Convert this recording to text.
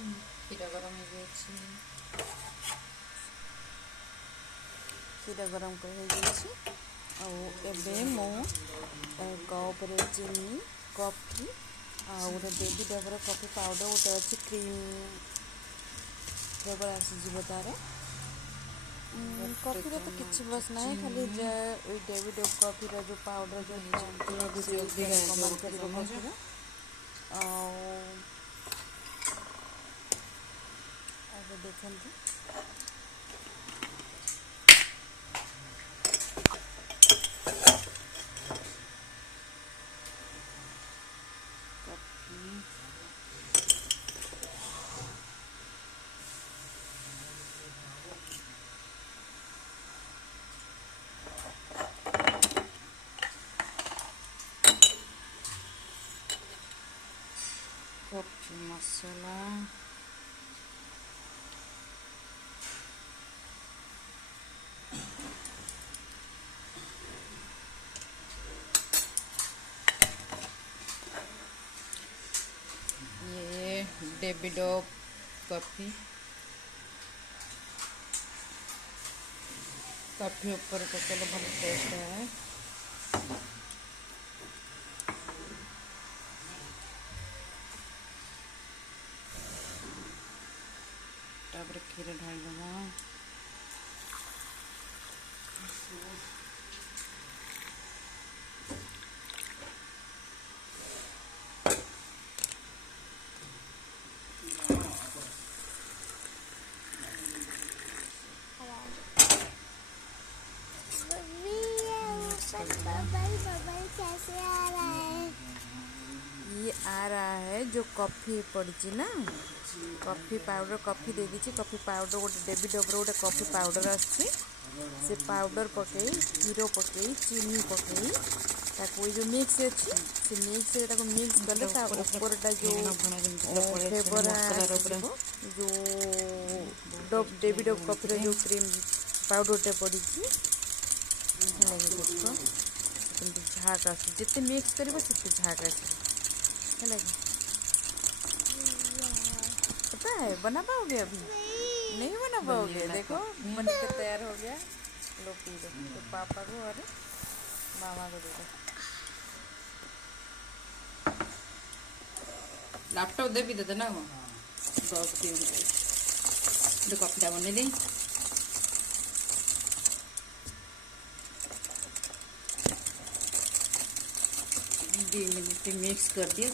କ୍ଷୀର ଗରମ ହେଇଯାଇଛି। କ୍ଷୀର ଗରମ ହେଇଯାଇଛି। ଆଉ ଏବେ ମୁଁ କପ୍ରେ ଚିନି କଫି ଆଉ ଗୋଟେ ବେବି ଡବର କଫି ପାଉଡ଼ର ଗୋଟେ ଅଛି କ୍ରିମ୍ ଫ୍ଲେଭର୍ ଆସିଯିବ ତାର। ଗୋଟେ କଫିର ତ କିଛି ଚାମଚ ବସ୍ ନାହିଁ, ଖାଲି ଚିନି ଡେଭିଡ୍ କଫିର ଯେଉଁ ପାଉଡ଼ର ଯେଉଁ ଥାଆନ୍ତି ଲାଗୁଛି ସେଇଟା ଅଧିକା ହେଇଯିବ କମାଲ୍ ଗୋଟେ କରିବ ଚାମଚ। କଫିର। ଆଉ ଏବେ ଦେଖନ୍ତୁ କଫି କଫି ମସଲା ये डेविडो कॉफ़ी कॉफ़ी ऊपर पकेले भल टेस्ट है। तापर क्षीर ढाल देवा। कैसे आ रहा है? ये आ रहा है जो कॉफ़ी पड़ी ना, कॉफ़ी पाउडर कॉफ़ी दे दीजिए। कॉफ़ी पाउडर गोटे डेविड डबर गोटे कॉफ़ी पाउडर आसी से पाउडर पकई क्षीर पकई चीनी पकई ताको जो मिक्स अच्छी से मिक्स मिक्स कले ऊपरटा जो फ्लेवर आसो जो डेविड कॉफ़ी जो क्रीम पाउडरटे पड़ी झाग आस जिते मिक्स कर झाग आस पता है। बना पाओगे अभी? नहीं बना पाओगे। देखो बन के तैयार हो गया। लो पी लो, तो पापा को और मामा को दे दो। लैपटॉप दे भी देते ना वो कॉफीटा बन दी 2 मिनट मिक्स कर दिया।